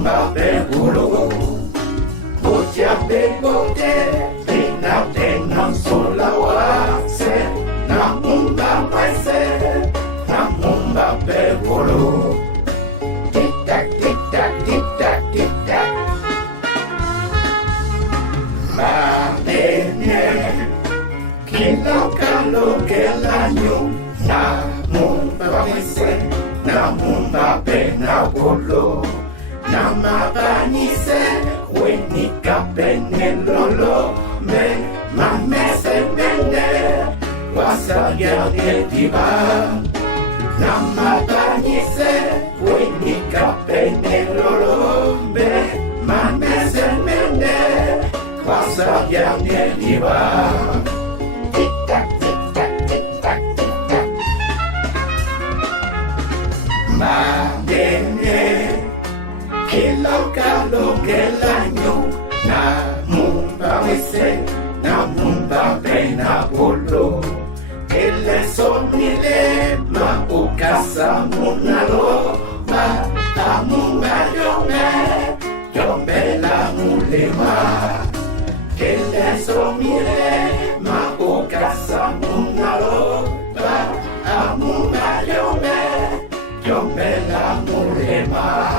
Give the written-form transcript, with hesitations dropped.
mumba pegulu Boccia begote Tena tena sola wase Na mumba paise Na mumba pegulu Tic tac tic tac tic tac tic tac Madene Kilo kalo kelanyo Na mumba paise Na mumba pegulu Na mabanise Wenika penelolo Me mamese mende Wasa gerde diva Na mabanise Wenika penelolo Me mamese mende Wasa gerde diva Tic tac tic tac tic tac tic tac Madene Kilo kalo kelanyo Na mumba wese Na mumba pena polo Ele somile Ma ukasa munalo Ma amumba yome Yome la mulema Ele somile Ma ukasa munalo Ma amumba yome Yome la mulema